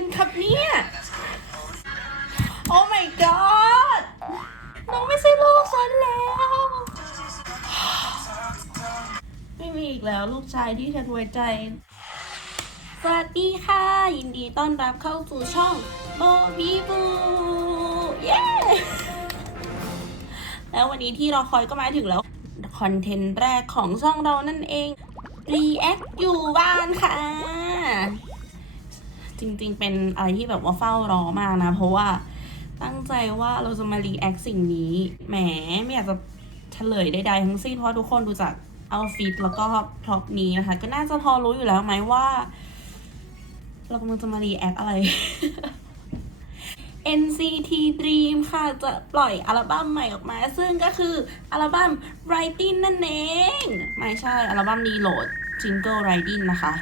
กันครับเนี่ย โอ้ my god น้องไม่ใช่ลูกฉันแล้ว ไม่มีอีกแล้วลูกชายที่ฉันไว้ใจ สวัสดีค่ะ ยินดีต้อนรับเข้าสู่ช่องโบบีบูเย้แล้ววันนี้ที่เราคอยก็มาถึงแล้ว คอนเทนต์แรกของช่องเรานั่นเอง React อยู่บ้านค่ะ จริง ๆ เป็นอะไรที่แบบว่าเฝ้ารอมากนะ เพราะว่าตั้งใจว่าเราจะมา React สิ่งนี้ แหมไม่อยากจะเฉลยใดๆทั้งสิ้น เพราะทุกคนดูจากเอาฟิตแล้วก็พร็อพนี้นะคะ ก็น่าจะพอรู้อยู่แล้วไหมว่า เรากำลังจะมา React อะไร NCT Dream ค่ะ จะปล่อยอัลบั้มใหม่ออกมา ซึ่งก็คืออัลบั้ม Writing นั่นเอง ไม่ใช่ อัลบั้ม Reload Jingle Writing นะคะ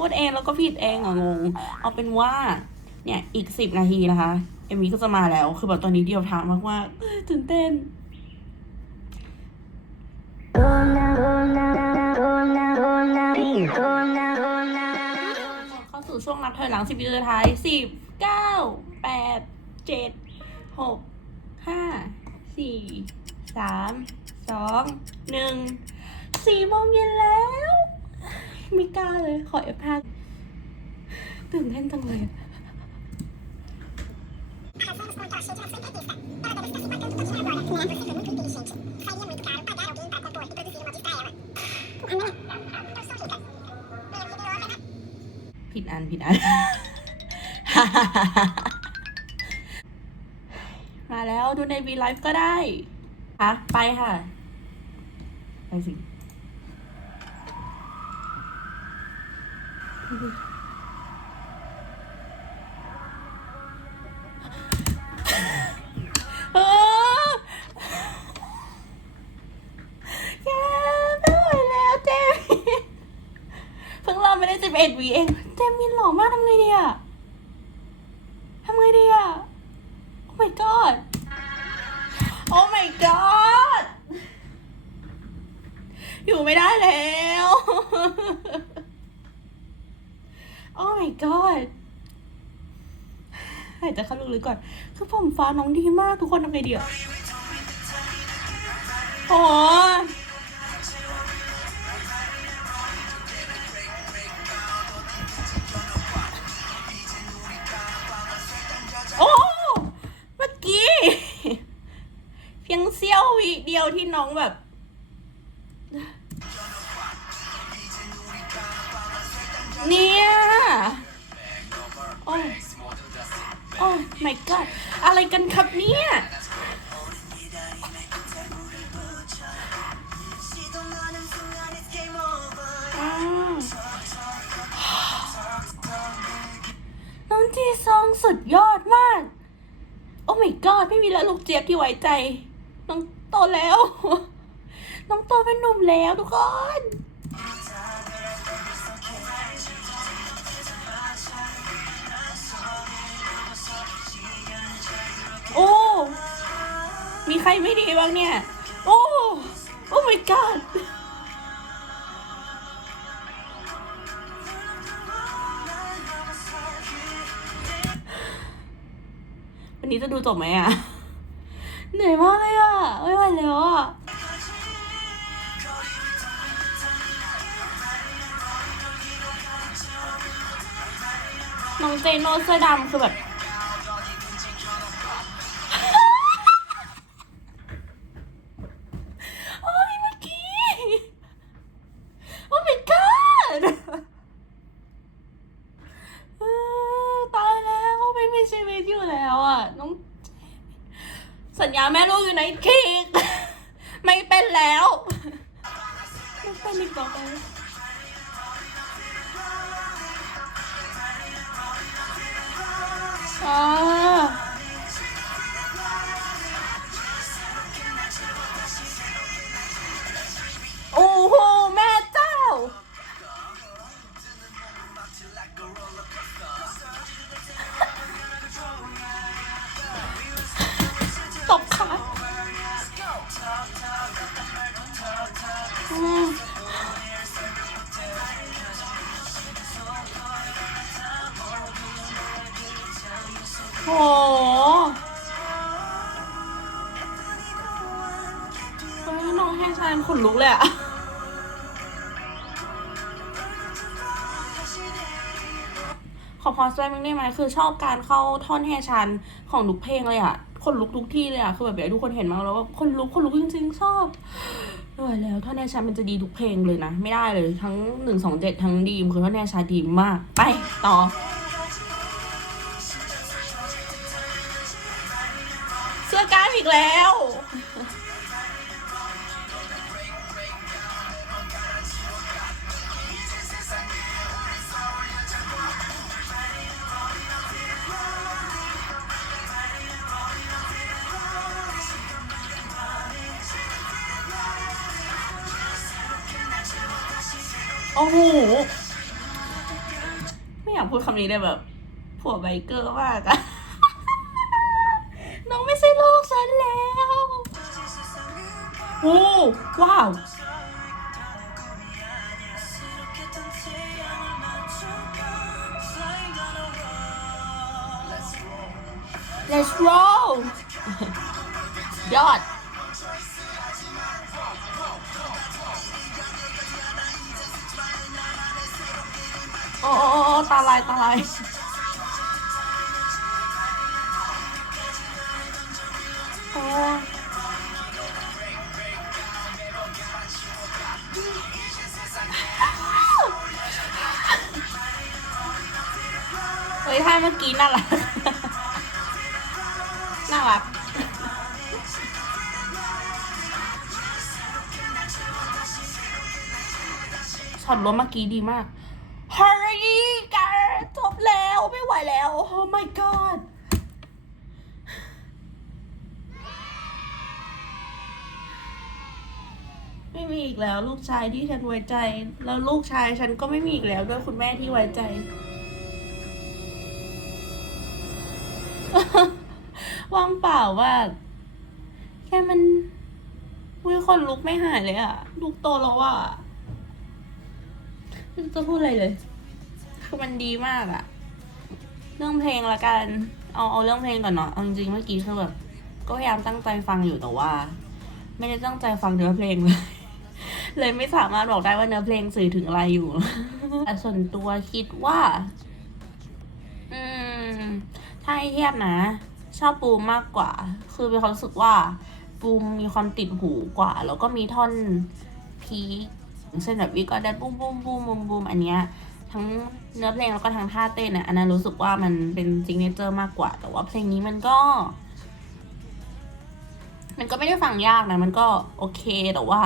พูดเองแล้วก็ผิดเองอะงง เอาเป็นว่า เนี่ยอีกสิบนาทีนะคะเอ็มวีก็จะมาแล้ว คือแบบตอนนี้เดียวทางมากว่าตื่นเต้นเข้าสู่ช่วงนับถอยหลังสิบวินาทีท้ายสิบเก้าแปดเจ็ดหกห้าสี่สามสองหนึ่งสี่โมงเย็นแล้ว ไม่กล้าเลยขอเอฟห้าตื่นเต้นจังเลยผิดอันผิดอันมาแล้วดูในวีไลฟ์ก็ได้ค่ะไปค่ะ ไปสิ Mm-hmm. ายใจเข้าลึกๆก่อน คือผมฟ้าน้องดีมากทุกคนทำไงดีอะโอ้โอ้เมื่อกี้ เพียงเสี้ยววิเดียวที่น้องแบบ god ไม่มีแล้วลูกเจี๊ยบที่ไว้ใจ น้องโตแล้ว น้องโตเป็นหนุ่มแล้วทุกคนโอ้ มีใครไม่ดีบ้างเนี่ย โอ้ โอ้ my god วันนี้จะดูจบไหมอะ เหนื่อยมากเลยอะ ไม่ไหวแล้วอะน้องเจโนเสื้อดำคือแบบ เฮ้ยน้องแฮชานขนลุกเลยอะขอพอสแป๊บนึงได้ไหมคือชอบการเข้าท่อนแฮชันของทุกเพลงเลยอะคนลุกทุกที่เลยอะคือแบบอยากให้ทุกคนเห็นมากแล้วว่าคนลุกคนลุกจริงๆชอบไม่ไหวแล้วท่อนแฮชันมันจะดีทุกเพลงเลยนะ ไม่ได้เลยทั้งหนึ่งสองเจ็ดทั้งดีมคือท่อนแฮชันดีมาก ไปต่อ อกล้ามอีกแล้ว โอ้โห ไม่อยากพูดคำนี้เลยแบบ ผัวไบเกอร์มากอะ โอ้ว้าว Let's roll ยอดโอ้โอ้โอ้ตาลายตาลายโอ้ ฮ้ยท่าเมื่อกี้น่ารัก น่ารัก ช็อตล้มเมื่อกี้ดีมาก Hurry กันจบแล้วไม่ไหวแล้ว Oh my god ไม่มีอีกแล้ว ลูกชายที่ฉันไว้ใจ แล้วลูกชายฉันก็ไม่มีอีกแล้วด้วยคุณแม่ที่ไว้ใจ ว่างเปล่าว่าแค่มันวิคนลุกไม่หายเลยอะลูกโตแล้วอะไม่รู้จะพูดอะไรเลย คือมันดีมากอะเรื่องเพลงละกัน เอาเอาเรื่องเพลงก่อนเนาะเอาจริงๆเมื่อกี้คือแบบก็พยายามตั้งใจฟังอยู่แต่ว่า ไม่ได้ตั้งใจฟังเนื้อเพลงเลย เลยไม่สามารถบอกได้ว่าเนื้อเพลงสื่อถึงอะไรอยู่แต่ส่วนตัวคิดว่า ถ้าให้เทียบนะ ชอบปูมมากกว่า คือมีความรู้สึกว่าปูมมีความติดหูกว่า แล้วก็มีท่อนพีคเช่นแบบวิก็ได้บูมบูมบูมบูมบูมอันเนี้ยทั้งเนื้อเพลงแล้วก็ทั้งท่าเต้นอะอันนั้นรู้สึกว่ามันเป็นซิงเกิลมากกว่า แต่ว่าเพลงนี้มันก็ มันก็ไม่ได้ฟังยากนะ มันก็โอเคแต่ว่า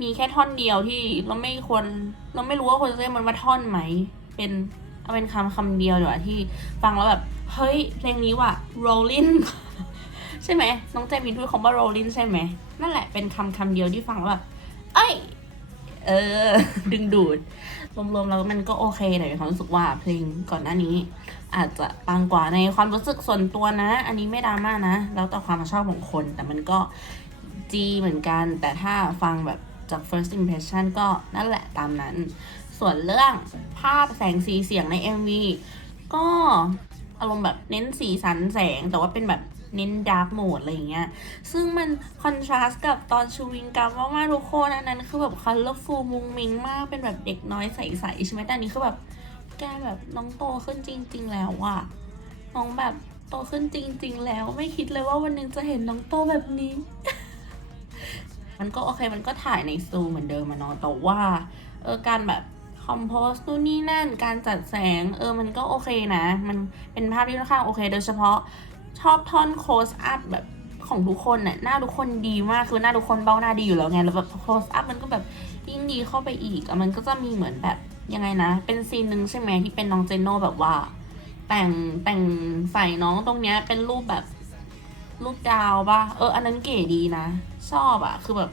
มีแค่ท่อนเดียวที่เราไม่ควรเราไม่รู้ว่าควรจะเรียกมันว่าท่อนไหม เป็นเอาเป็นคำคำเดียวดีกว่าที่ฟังแล้วแบบ เฮ้ย เพลงนี้ว่ะ rolling ใช่ไหมน้องเจมินพูดคำว่า rolling ใช่ไหมนั่นแหละเป็นคำคำเดียวที่ฟังแล้วแบบเอ้ยเออ ดึงดูด รวมๆแล้วมันก็โอเคแต่มีความรู้สึกว่าเพลงก่อนหน้านี้ อาจจะปังกว่าในความรู้สึกส่วนตัวนะ อันนี้ไม่ดราม่านะ แล้วแต่ความชอบของคน แต่มันก็จีเหมือนกัน แต่ถ้าฟังแบบจาก first impression ก็นั่นแหละตามนั้น ส่วนเรื่องภาพแสงสีเสียงใน MV ก็ อารมณ์แบบเน้นสีสันแสงแต่ว่าเป็นแบบเน้นดาร์กโหมดอะไรอย่างเงี้ย ซึ่งมันคอนทราสต์กับตอนชูวิงกัมมากๆทุกคนอันนั้นคือแบบคัลเลอร์ฟูมุงมิงมากเป็นแบบเด็กน้อยใสๆใช่ไหมแต่อันนี้คือแบบแกแบบน้องโตขึ้นจริง ๆ แล้วอะน้องแบบโตขึ้นจริง ๆ แล้วไม่คิดเลยว่าวันหนึ่งจะเห็นน้องโตแบบนี้ มันก็โอเคมันก็ถ่ายในซูเหมือนเดิมมาเนาะแต่ว่าเออการแบบ คอมโพสนู่นนี่นั่น การจัดแสง เออ มันก็โอเคนะ มันเป็นภาพที่ค่อนข้างโอเค โดยเฉพาะชอบท่อนโคสอัพแบบของทุกคนน่ะ หน้าทุกคนดีมาก คือหน้าทุกคนเบ้าหน้าดีอยู่แล้วไง แล้วแบบโคสอัพมันก็แบบยิ่งดีเข้าไปอีกอะมันก็จะมีเหมือนแบบยังไงนะ เป็นซีนหนึ่งใช่ไหมที่เป็นน้องเจนโน่แบบว่า แต่งแต่งใส่น้องตรงเนี้ยเป็นรูปแบบรูปดาวปะเออ อันนั้นเก๋ดีนะ ชอบอะคือแบบ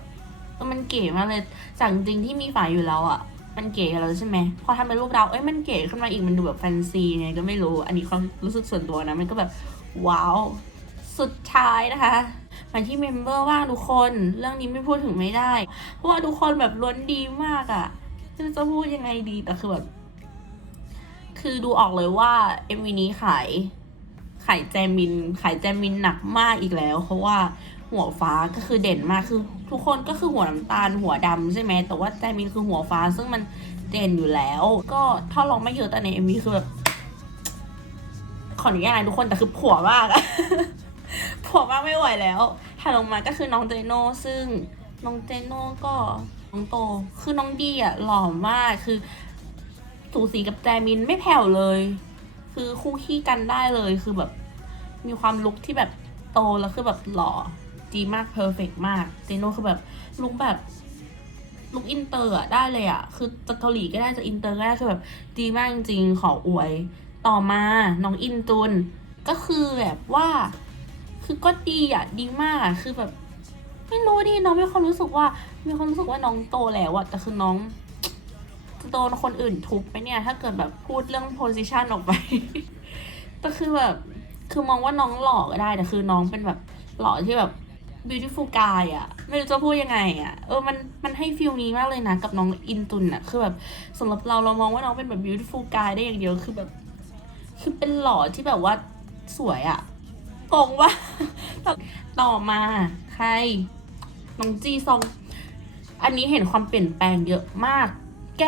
มันเก๋มากเลยจากจริงที่มีฝ่ายอยู่แล้วอะ มันเก๋แล้วใช่ไหมพอทำเป็นรูปดาวเอ้ยมันเก๋ขึ้นมาอีกมันดูแบบแฟนซีไงก็ไม่รู้ อันนี้ความรู้สึกส่วนตัวนะมันก็แบบว้าวสุดท้ายนะคะมาที่เมมเบอร์ว่างทุกคนเรื่องนี้ไม่พูดถึงไม่ได้ เพราะว่าทุกคนแบบล้วนดีมากอะ่ะจะพูดยังไงดีแต่คือแบบคือดูออกเลยว่า MV นี้ขายขายแจมินขายแจมินหนักมากอีกแล้ว เพราะว่าหัวฟ้าก็คือเด่นมากคือ ทุกคนก็คือหัวน้ำตาลหัวดำใช่ไหมแต่ว่าแจมินคือหัวฟ้าซึ่งมันเด่นอยู่แล้ว ก็ถ้าลองไม่เยอะแต่ในเอ็มวีคือแบบขออนุญาตนะทุกคนแต่คือผัวมากอะผัวมากไม่ไหวแล้วถัดลงมาก็คือน้องเจโน่ซึ่งน้องเจโน่ก็น้องโต คือน้องดีอะหล่อมากคือสูสีกับแจมินไม่แผ่วเลย คือคู่ขี้กันได้เลยคือแบบ มีความลุคที่แบบโตแล้วคือแบบหล่อ ดีมากเพอร์เฟกมากเจโน่คือแบบลุคแบบลุคอินเตอร์อะได้เลยอะคือจะเกาหลีก็ได้จะอินเตอร์ก็ได้คือแบบดีมากจริงขออวย ต่อมาน้องอินจุนก็คือแบบว่า คือก็ดีอะดีมากอะคือแบบ ไม่รู้ดิน้องมีความรู้สึกว่า มีความรู้สึกว่าน้องโตแล้วอะแต่คือน้องจะโดนคนอื่นทุบไปเนี่ย ถ้าเกิดแบบพูดเรื่องโพสิชันออกไปแต่คือแบบ คือมองว่าน้องหล่อก็ได้แต่คือน้องเป็นแบบหล่อที่แบบ beautiful guy อะไม่รู้จะพูดยังไงอะเออมันมันให้ฟีลนี้มากเลยนะ กับน้องอินตุนอะคือแบบสำหรับเราเรามองว่าน้องเป็นแบบ beautiful guy ได้อย่างเดียวคือแบบ คือเป็นหล่อที่แบบว่าสวยอะงงว่าต่อมาใครน้องจีซอง อันนี้เห็นความเปลี่ยนแปลงเยอะมาก แก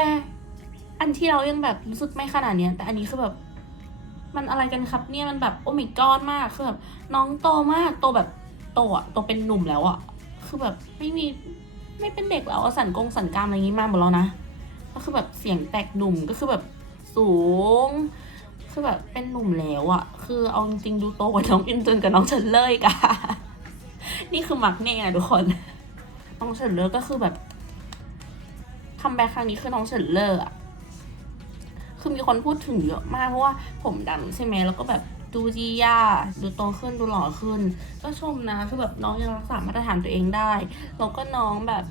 อันที่เรายังแบบรู้สึกไม่ขนาดเนี้ย แต่อันนี้คือแบบมันอะไรกันครับเนี่ยมันแบบโอ้มิกอดมากคือแบบน้องโตมากโตแบบ โตอะโตเป็นหนุ่มแล้วอะคือแบบไม่มีไม่เป็นเด็กแล้วสันกงสันกามอะไรอย่างงี้มาหมดแล้วนะก็คือแบบเสียงแตกหนุ่มก็คือแบบสูง คือแบบเป็นหนุ่มแล้วอะคือเอาจริงๆดูโตกว่าน้องอินจนกับน้องเฉินเลยกะนี่คือมักเน่นะทุกคน น้องเฉินเลอก็คือแบบคัมแบ็คครั้งนี้คือน้องเฉินเลอร์อะคือมีคนพูดถึงเยอะมากเพราะว่าผมดำใช่ไหมแล้วก็แบบ ดูจีย่าดูโตขึ้นดูหล่อขึ้น ก็ชมนะคือแบบน้องยังรักษามาตรฐานตัวเองได้แล้วก็น้องแบบ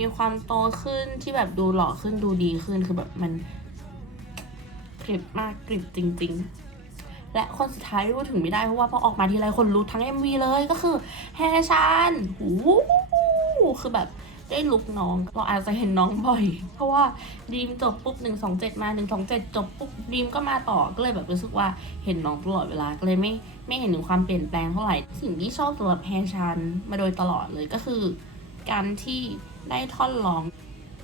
มีความโตขึ้นที่แบบดูหล่อขึ้นดูดีขึ้นคือแบบมันกริบมากกริบจริง ๆ และคนสุดท้ายที่พูดถึงไม่ได้เพราะว่าพอออกมาทีไรคนรู้ทั้ง MV เลยก็คือแฮชันหูคือแบบ ได้ลุกน้องเราอาจจะเห็นน้องบ่อย เพราะว่าดีมจบปุ๊บหนึ่งสองเจ็ดมาหนึ่งสองเจ็ดจบปุ๊บดีมก็มาต่อก็เลยแบบรู้สึกว่าเห็นน้องตลอดเวลาก็เลยไม่ไม่เห็นถึงความเปลี่ยนแปลงเท่าไหร่ สิ่งที่ชอบสำหรับแฮชันมาโดยตลอดเลยก็คือ การที่ได้ท่อนร้อง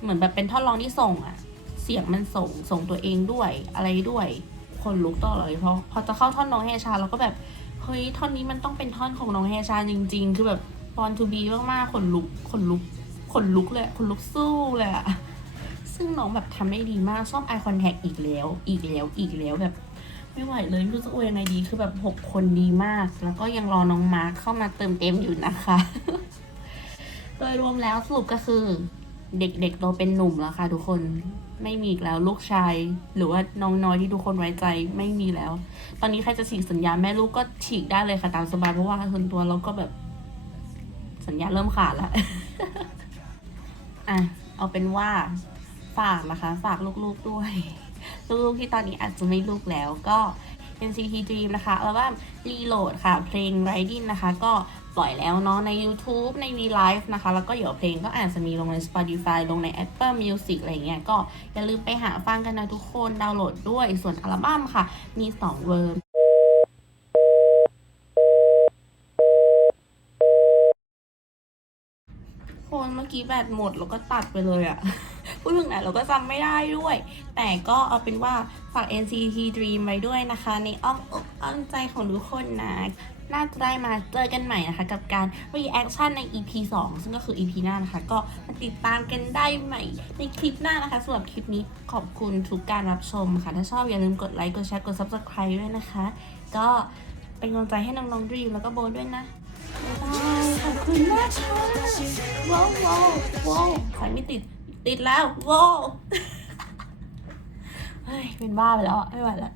เหมือนแบบเป็นท่อนร้องที่ส่งอะเสียงมันส่งส่งตัวเองด้วยอะไรด้วยคนลุกตลอดเลยเพราะพอจะเข้าท่อนน้องแฮชาเราก็แบบเฮ้ยท่อนนี้มันต้องเป็นท่อนของน้องแฮชาจริง ๆ คือแบบปอนทูบีมากๆขนลุกขนลุก ขนลุกเลยขนลุกสู้เลยอะซึ่งน้องแบบทำได้ดีมากชอบไอคอนแทคอีกแล้ว อีกแล้วอีกแล้วแบบ ไม่ไหวเลยไม่รู้จะอวยยังไงดีคือแบบหกคนดีมาก แล้วก็ยังรอน้องมาร์คเข้ามาเติมเต็มอยู่นะคะ โดยรวมแล้วสรุปก็คือ เด็กๆโตเป็นหนุ่มแล้วค่ะ ทุกคนไม่มีอีกแล้วลูกชาย หรือว่าน้องน้อยที่ทุกคนไว้ใจไม่มีแล้ว ตอนนี้ใครจะฉีกสัญญาแม่ลูกก็ฉีกได้เลยค่ะตามสบายเพราะว่าส่วนตัวเราก็แบบสัญญาเริ่มขาดแล้ว อะเอาเป็นว่าฝากนะคะ ฝากลูกๆด้วย ลูกๆที่ตอนนี้อาจจะไม่ลูกแล้วก็ NCT Dream นะคะแล้วว่า Reload ค่ะ เพลง Riding นะคะ ก็ปล่อยแล้วเนาะใน YouTube ใน V Live นะคะ แล้วก็เดี๋ยวเพลงก็อาจจะมีลงใน Spotify ลงใน Apple Music อะไรเงี้ย ก็อย่าลืมไปหาฟังกันนะทุกคน ดาวน์โหลดด้วย ส่วนอัลบั้มค่ะ มี 2 เวอร์ คนเมื่อกี้แบตหมดแล้วก็ตัดไปเลยอะพูดถึงไหนเราก็จำไม่ได้ด้วย แต่ก็เอาเป็นว่าฝาก NCT Dream ไว้ด้วยนะคะ ในอ้อมอกอ้อมใจของทุกคนนะน่าจะได้มาเจอกันใหม่นะคะ กับการ reaction ใน EP 2 ซึ่งก็คือ EP หน้านะคะ ก็มาติดตามกันได้ใหม่ ในคลิปหน้านะคะสำหรับคลิปนี้ขอบคุณทุกการรับชมค่ะ ถ้าชอบอย่าลืมกดไลค์ กดแชร์ กด subscribe ด้วยนะคะ ก็เป็นกำลังใจให้น้องๆ Dream แล้วก็โบด้วยนะายขอบคุณมากค่ะว้าวว้าวว้าวใครไม่ติด ติดแล้วว้าวเฮ้ยเป็นบ้าไปแล้วอะไม่ไหวแล้ว